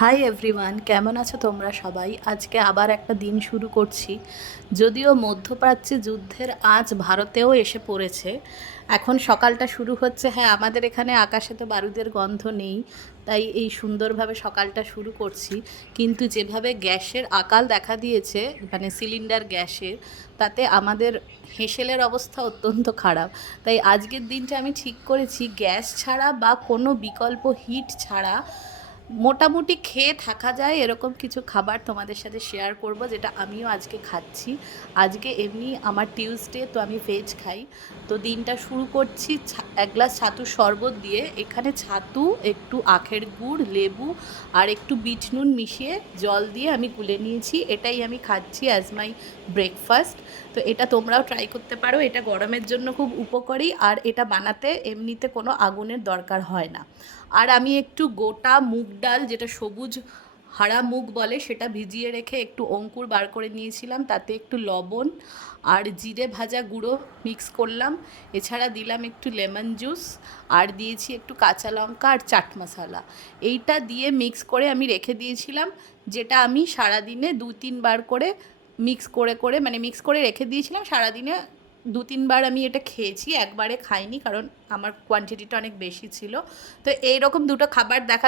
Hi everyone, কেমন আছো তোমরা সবাই? আজকে আবার একটা দিন শুরু করছি। যদিও মধ্যপ্রাচ্যে যুদ্ধের আঁচ ভারতেও এসে পড়েছে, এখন সকালটা শুরু হচ্ছে। হ্যাঁ, আমাদের এখানে আকাশে তো বারুদের গন্ধ নেই, তাই এই সুন্দরভাবে সকালটা শুরু করছি। কিন্তু যেভাবে গ্যাসের আকাল দেখা দিয়েছে, মানে সিলিন্ডার গ্যাসের, তাতে আমাদের হেঁসেলের অবস্থা অত্যন্ত খারাপ। তাই আজকের দিনটা আমি ঠিক করেছি গ্যাস ছাড়া বা কোনো বিকল্প হিট ছাড়া মোটামুটি খেয়ে থাকা যায় এরকম কিছু খাবার তোমাদের সাথে শেয়ার করব, যেটা আমিও আজকে খাচ্ছি। আজকে এমনি আমার টিউসডে, তো আমি ভেজ খাই। তো দিনটা শুরু করছি এক গ্লাস ছাতুর শরবত দিয়ে। এখানে ছাতু, একটু আখের গুড়, লেবু আর একটু বিট নুন মিশিয়ে জল দিয়ে আমি গুলে নিয়েছি। এটাই আমি খাচ্ছি অ্যাজ মাই ব্রেকফাস্ট। তো এটা তোমরাও ট্রাই করতে পারো, এটা গরমের জন্য খুব উপকারী, আর এটা বানাতে এমনিতে কোনো আগুনের দরকার হয় না। আর আমি একটু গোটা মুগ ডাল, যেটা সবুজ হারা মুগ বলে, সেটা ভিজিয়ে রেখে একটু অঙ্কুর বার করে নিয়েছিলাম, তাতে একটু লবণ আর জিরে ভাজা গুঁড়ো মিক্স করলাম। এছাড়া দিলাম একটু লেমন জুস, আর দিয়েছি একটু কাঁচা লঙ্কা আর চাট মশলা। এইটা দিয়ে মিক্স করে আমি রেখে দিয়েছিলাম, যেটা আমি সারাদিনে 2-3 বার করে মিক্স করে রেখে দিয়েছিলাম। সারাদিনে 2-3 বার আমি এটা খেয়েছি, একবারে খাইনি, কারণ আমার কোয়ান্টিটিটা অনেক বেশি ছিল। তো এইরকম দুটো খাবার দেখালাম।